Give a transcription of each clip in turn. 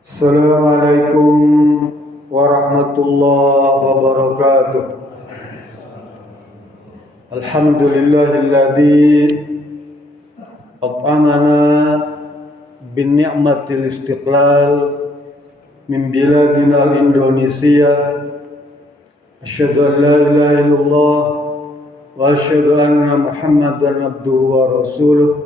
Assalamualaikum warahmatullahi wabarakatuh. Alhamdulillahilladzi at'amana bin ni'matil istiqlal min biladina al-Indonesia. Asyhadu an la ilaha illallah wa asyhadu anna Muhammadan abduhu wa rasuluh.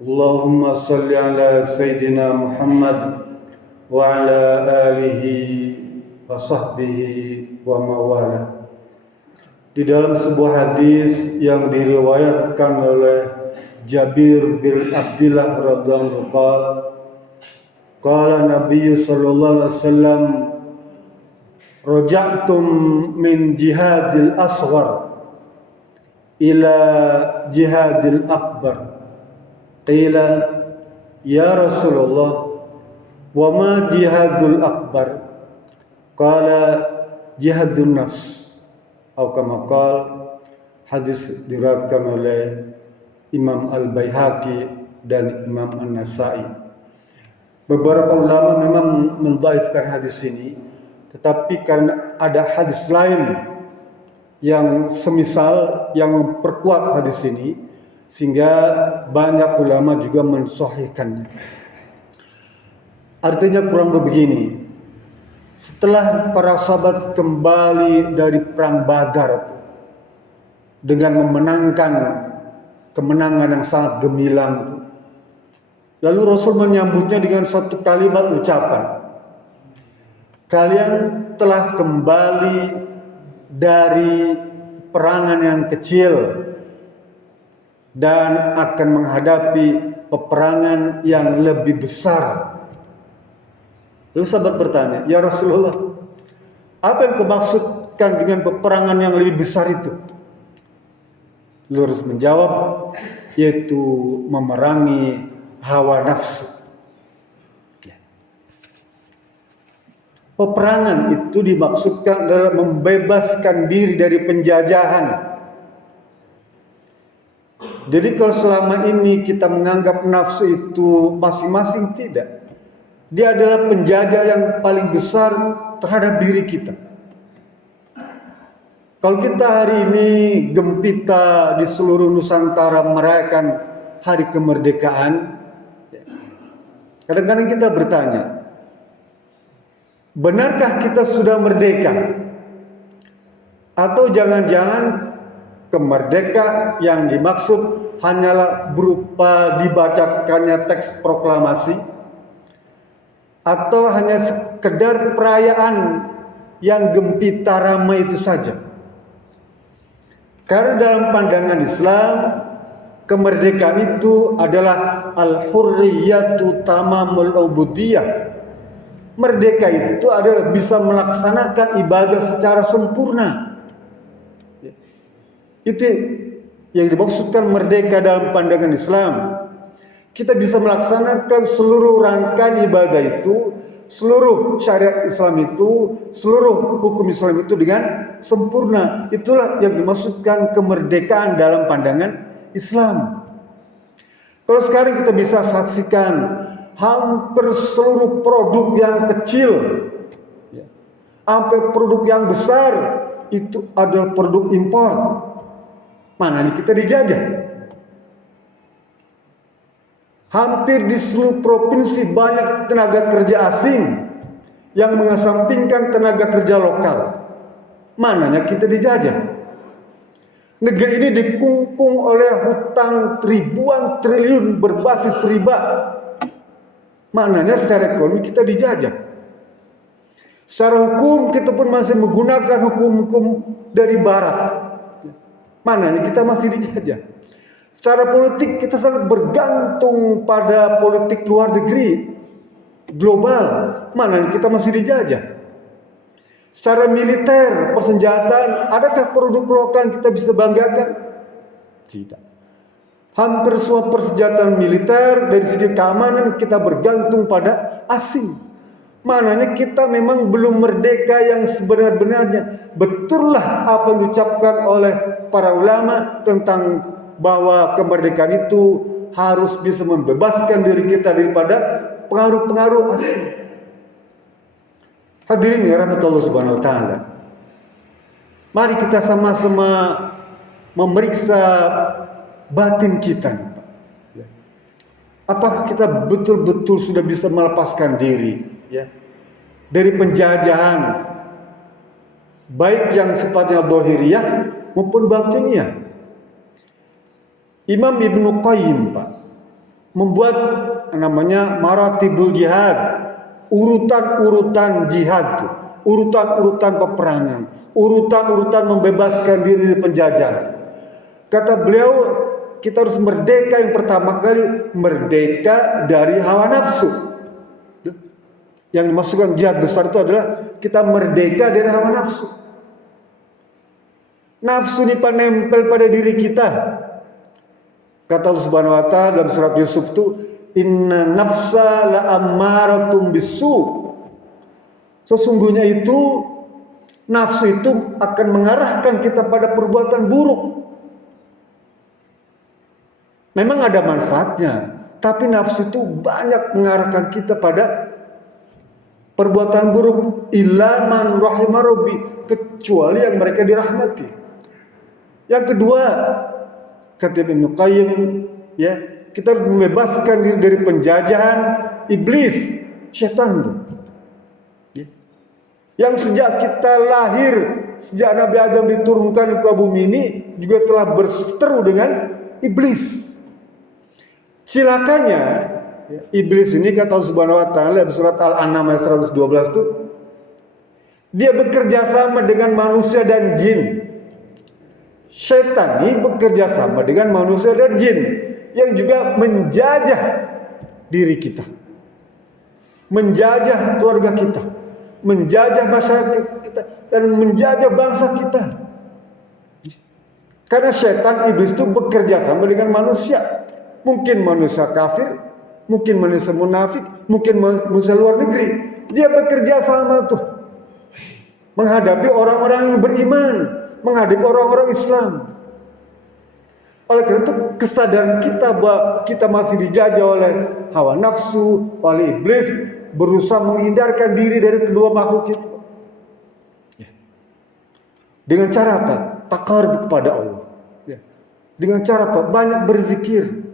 Allahumma salli ala sayyidina Muhammad wa ala alihi wa sahbihi wa mawala. Di dalam sebuah hadis yang diriwayatkan oleh Jabir bin Abdullah radhiyallahu anhu, qala Nabi sallallahu alaihi wasallam, raja'tum min jihadil asghar ila jihadil akbar. Qila ya Rasulullah, wa ma jihadul akbar? Qala jihadun nafs. Atau kama qala, hadis diriwayatkan oleh Imam Al-Baihaqi dan Imam An-Nasa'i. Beberapa ulama memang mendhaifkan hadis ini, tetapi karena ada hadis lain yang semisal yang memperkuat hadis ini, sehingga banyak ulama juga mensahihkannya. Artinya kurang lebih begini. Setelah para sahabat kembali dari perang Badar dengan memenangkan kemenangan yang sangat gemilang, lalu Rasul menyambutnya dengan satu kalimat ucapan, kalian telah kembali dari perangan yang kecil dan akan menghadapi peperangan yang lebih besar. Lalu sahabat bertanya, ya Rasulullah, apa yang kau maksudkan dengan peperangan yang lebih besar itu? Lalu Rasul menjawab, yaitu memerangi hawa nafsu. Peperangan itu dimaksudkan adalah membebaskan diri dari penjajahan. Jadi kalau selama ini kita menganggap nafsu itu masing-masing, tidak. Dia adalah penjajah yang paling besar terhadap diri kita. Kalau kita hari ini gempita di seluruh Nusantara merayakan hari kemerdekaan, kadang-kadang kita bertanya, benarkah kita sudah merdeka? Atau jangan-jangan kemerdekaan yang dimaksud hanyalah berupa dibacakannya teks proklamasi, atau hanya sekedar perayaan yang gempita ramai itu saja? Karena dalam pandangan Islam, kemerdekaan itu adalah al-hurriyatu tamamul ubudiyah. Merdeka itu adalah bisa melaksanakan ibadah secara sempurna. Itu yang dimaksudkan merdeka dalam pandangan Islam. Kita bisa melaksanakan seluruh rangkaian ibadah itu, seluruh syariat Islam itu, seluruh hukum Islam itu dengan sempurna. Itulah yang dimaksudkan kemerdekaan dalam pandangan Islam. Kalau sekarang kita bisa saksikan hampir seluruh produk yang kecil, sampai produk yang besar, itu adalah produk impor. Mananya kita dijajah. Hampir di seluruh provinsi banyak tenaga kerja asing yang mengesampingkan tenaga kerja lokal. Mananya kita dijajah. Negeri ini dikungkung oleh hutang ribuan triliun berbasis riba. Mananya secara ekonomi kita dijajah. Secara hukum kita pun masih menggunakan hukum-hukum dari barat. Mananya kita masih dijajah. Secara politik kita sangat bergantung pada politik luar negeri global, mana kita masih dijajah. Secara militer, persenjataan, adakah produk lokal yang kita bisa banggakan? Tidak. Hampir semua persenjataan militer dari segi keamanan kita bergantung pada asing. Mananya kita memang belum merdeka yang sebenar-benarnya. Betullah apa yang diucapkan oleh para ulama tentang bahwa kemerdekaan itu harus bisa membebaskan diri kita daripada pengaruh-pengaruh asing. Hadirin ya rahmatullah subhanahu wa ta'ala. Mari kita sama-sama memeriksa batin kita. Apakah kita betul-betul sudah bisa melepaskan diri dari penjajahan, baik yang sifatnya dhahiriyah maupun batiniyah. Imam Ibnu Qayyim membuat namanya maratibul jihad, urutan-urutan jihad, urutan-urutan peperangan, urutan-urutan membebaskan diri dari penjajah. Kata beliau, kita harus merdeka. Yang pertama kali merdeka dari hawa nafsu. Yang dimaksudkan jihad besar itu adalah kita merdeka dari hawa nafsu. Nafsu ini nempel pada diri kita. Kata Allah Subhanahu wa ta'ala dalam surat Yusuf itu, inna nafsa la ammaratum bisu. Sesungguhnya itu nafsu itu akan mengarahkan kita pada perbuatan buruk. Memang ada manfaatnya, tapi nafsu itu banyak mengarahkan kita pada perbuatan buruk. Illa man rahimah rabbi, kecuali yang mereka dirahmati. Yang kedua, kata Ibnu Qayyim, kita harus membebaskan diri dari penjajahan iblis, setan itu. Yang sejak kita lahir, sejak Nabi Adam diturunkan ke bumi ini juga telah berseteru dengan iblis. Silakannya iblis ini, kata Allah Subhanahu wa ta'ala di surat Al-An'am ayat 112 itu, dia bekerja sama dengan manusia dan jin. Setan ini bekerja sama dengan manusia dan jin yang juga menjajah diri kita, menjajah keluarga kita, menjajah masyarakat kita, dan menjajah bangsa kita. Karena setan iblis itu bekerja sama dengan manusia. Mungkin manusia kafir, mungkin manusia munafik, mungkin manusia luar negeri. Dia bekerja sama tuh menghadapi orang-orang yang beriman, menghadapi orang-orang Islam. Oleh karena itu kesadaran kita bahwa kita masih dijajah oleh hawa nafsu, oleh iblis, berusaha menghindarkan diri dari kedua makhluk itu. Dengan cara apa? Taqarrub kepada Allah. Dengan cara apa? Banyak berzikir.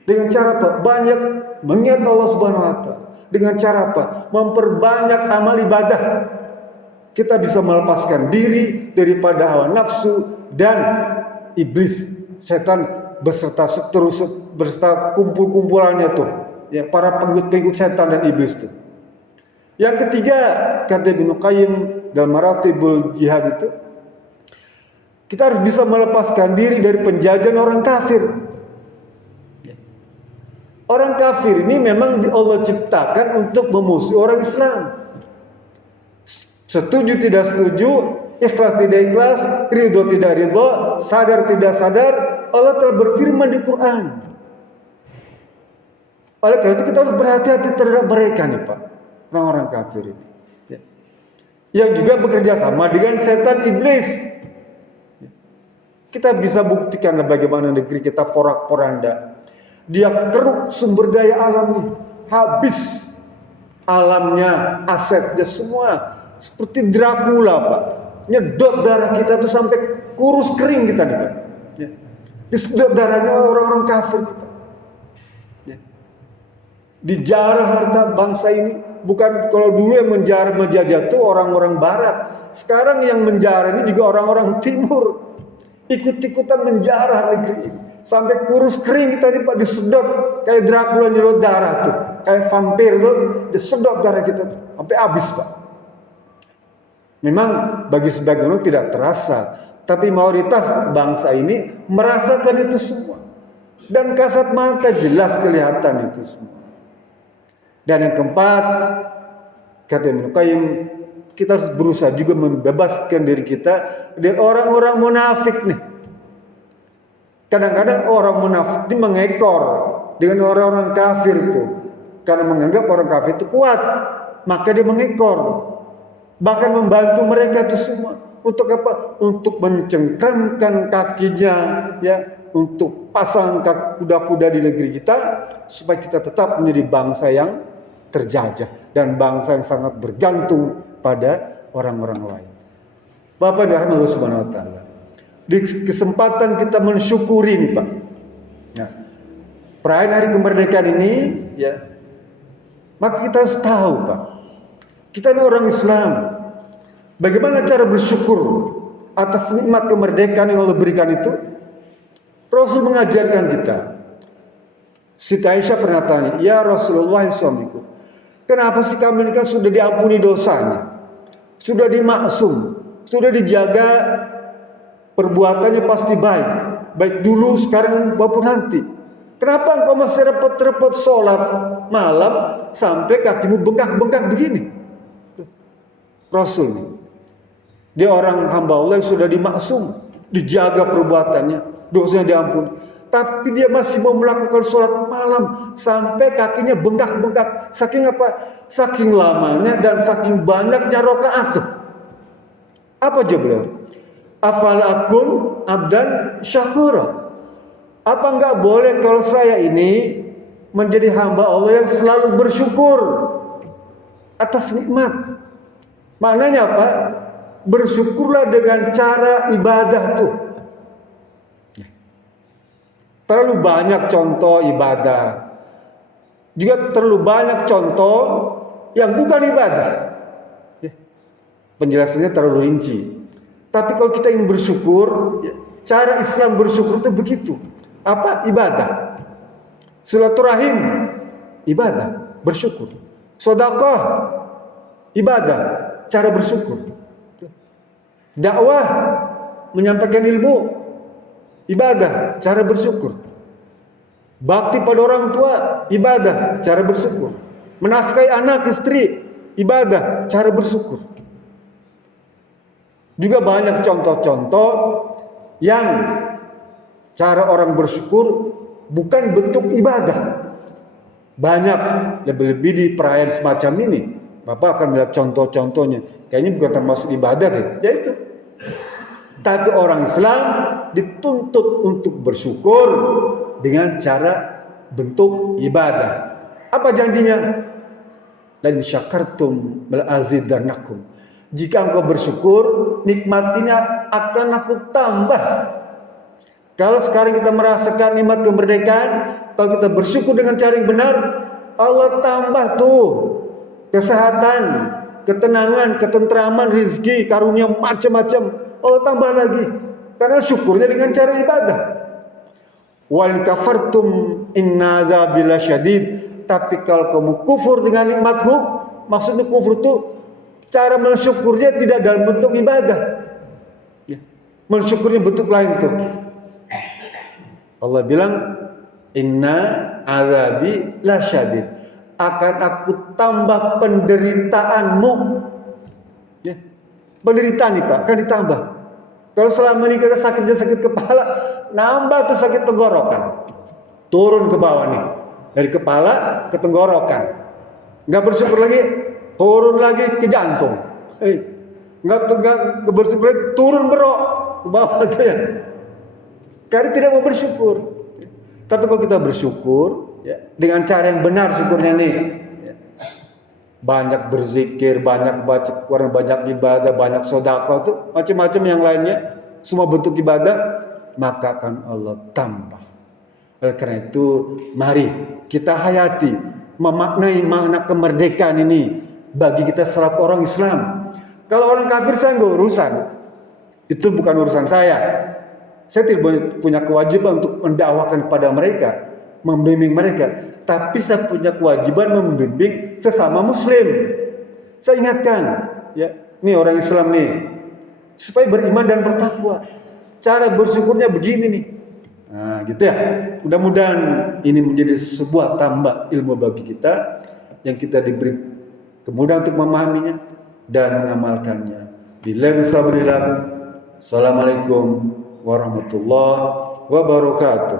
Dengan cara apa? Banyak mengingat Allah Subhanahu wa ta'ala. Dengan cara apa? Memperbanyak amal ibadah. Kita bisa melepaskan diri daripada hawa nafsu dan iblis, setan beserta kumpul-kumpulannya tuh, para pengikut setan dan iblis tuh. Yang ketiga, kata Ibnu Qayyim dalam maratibul jihad itu, kita harus bisa melepaskan diri dari penjajahan orang kafir. Orang kafir ini memang Allah ciptakan untuk memusuhi orang Islam. Setuju tidak setuju, ikhlas tidak ikhlas, ridho tidak ridho, sadar tidak sadar, Allah telah berfirman di Quran. Oleh karena itu kita harus berhati-hati terhadap mereka nih Pak, orang-orang kafir ini. Yang juga bekerja sama dengan setan iblis. Kita bisa buktikan bagaimana negeri kita porak-poranda. Dia keruk sumber daya alamnya, habis alamnya, asetnya semua. Seperti Dracula Pak, nyedot darah kita tuh sampai kurus kering kita nih Pak. Disedot darahnya orang-orang kafir Pak. Dijarah harta bangsa ini. Bukan kalau dulu yang menjajah tuh orang-orang barat. Sekarang yang menjarah ini juga orang-orang timur. Ikut-ikutan menjarah negeri ini. Sampai kurus kering kita nih Pak, disedot. Kayak Dracula nyedot darah tuh. Kayak vampir tuh, disedot darah kita tuh. Sampai habis Pak. Memang bagi sebagian orang tidak terasa. Tapi mayoritas bangsa ini merasakan itu semua. Dan kasat mata jelas kelihatan itu semua. Dan yang keempat, kata Ibnu Qayyim, kita harus berusaha juga membebaskan diri kita dari orang-orang munafik nih. Kadang-kadang orang munafik ini mengekor dengan orang-orang kafir itu. Karena menganggap orang kafir itu kuat, maka dia mengekor. Bahkan membantu mereka itu semua. Untuk apa? Untuk mencengkramkan kakinya, untuk pasang kuda-kuda di negeri kita, supaya kita tetap menjadi bangsa yang terjajah dan bangsa yang sangat bergantung pada orang-orang lain. Bapak dan Allah Subhanahu wa taala. Di kesempatan kita mensyukuri nih Pak. Nah, perayaan hari kemerdekaan ini ya, maka kita harus tahu Pak. Kita ini orang Islam. Bagaimana cara bersyukur atas nikmat kemerdekaan yang Allah berikan itu? Rasul mengajarkan kita. Siti Aisyah pernah tanya, "Ya Rasulullah suamiku, kenapa sih kami ini kan sudah diampuni dosanya, sudah dimaksum, sudah dijaga perbuatannya pasti baik, baik dulu, sekarang maupun nanti. Kenapa engkau masih repot-repot sholat malam sampai kakimu bengkak-bengkak begini?" Rasul nih, dia orang hamba Allah yang sudah dimaksum, dijaga perbuatannya, dosanya diampuni. Tapi dia masih mau melakukan sholat malam sampai kakinya bengkak-bengkak. Saking apa? Saking lamanya dan saking banyaknya rakaat. Apa jawab beliau? Afal akun abdan syakura. Apa enggak boleh kalau saya ini menjadi hamba Allah yang selalu bersyukur atas nikmat? Maknanya apa? Bersyukurlah dengan cara ibadah tuh. Terlalu banyak contoh ibadah, juga terlalu banyak contoh yang bukan ibadah. Penjelasannya terlalu rinci. Tapi kalau kita ingin bersyukur, cara Islam bersyukur itu begitu. Apa? Ibadah. Silaturahim, ibadah, bersyukur. Sedekah, ibadah, cara bersyukur. Dakwah, menyampaikan ilmu, ibadah, cara bersyukur. Bakti pada orang tua, ibadah, cara bersyukur. Menafkahi anak, istri, ibadah, cara bersyukur. Juga banyak contoh-contoh yang cara orang bersyukur bukan bentuk ibadah. Banyak, lebih-lebih di perayaan semacam ini. Bapak akan melihat contoh-contohnya. Kayaknya bukan termasuk ibadah deh. Ya itu. Tapi orang Islam dituntut untuk bersyukur dengan cara bentuk ibadah. Apa janjinya? Lain syakartum bal azidannakum. Jika engkau bersyukur, nikmatinya akan aku tambah. Kalau sekarang kita merasakan nikmat kemerdekaan, kalau kita bersyukur dengan cara yang benar, Allah tambah tuh kesehatan, ketenangan, ketentraman, rizki, karunia macam-macam. Allah tambah lagi. Karena syukurnya dengan cara ibadah. Wa in kafartum inna adzabi lasyadid. Tapi kalau kamu kufur dengan nikmatku, maksudnya kufur itu cara mensyukurnya tidak dalam bentuk ibadah. Ya. Mensyukurnya bentuk lain tuh. Allah bilang, inna azabi lasyadid. Akan aku tambah penderitaanmu. Ya. Penderitaan nih Pak, akan ditambah. Kalau selama ini kita sakit kepala, nambah tuh sakit tenggorokan. Turun ke bawah nih. Dari kepala ke tenggorokan. Nggak bersyukur lagi, turun lagi ke jantung. Nggak bersyukur lagi, turun berok ke bawah aja ya. Karena tidak mau bersyukur. Tapi kalau kita bersyukur ya, dengan cara yang benar syukurnya nih, ya, banyak berzikir, banyak baca Quran, banyak ibadah, banyak sedekah tuh macam-macam yang lainnya, semua bentuk ibadah, maka akan Allah tambah. Oleh karena itu, mari kita hayati, memaknai makna kemerdekaan ini bagi kita selaku orang Islam. Kalau orang kafir saya nggak urusan, itu bukan urusan saya. Saya tidak punya kewajiban untuk mendakwakan kepada mereka, membimbing mereka. Tapi saya punya kewajiban membimbing sesama Muslim. Saya ingatkan, ya, nih orang Islam nih, supaya beriman dan bertakwa. Cara bersyukurnya begini nih. Nah, gitu ya. Mudah-mudahan ini menjadi sebuah tambah ilmu bagi kita yang kita diberi kemudahan untuk memahaminya dan mengamalkannya. Billahi Assalamualaikum warahmatullahi wabarakatuh.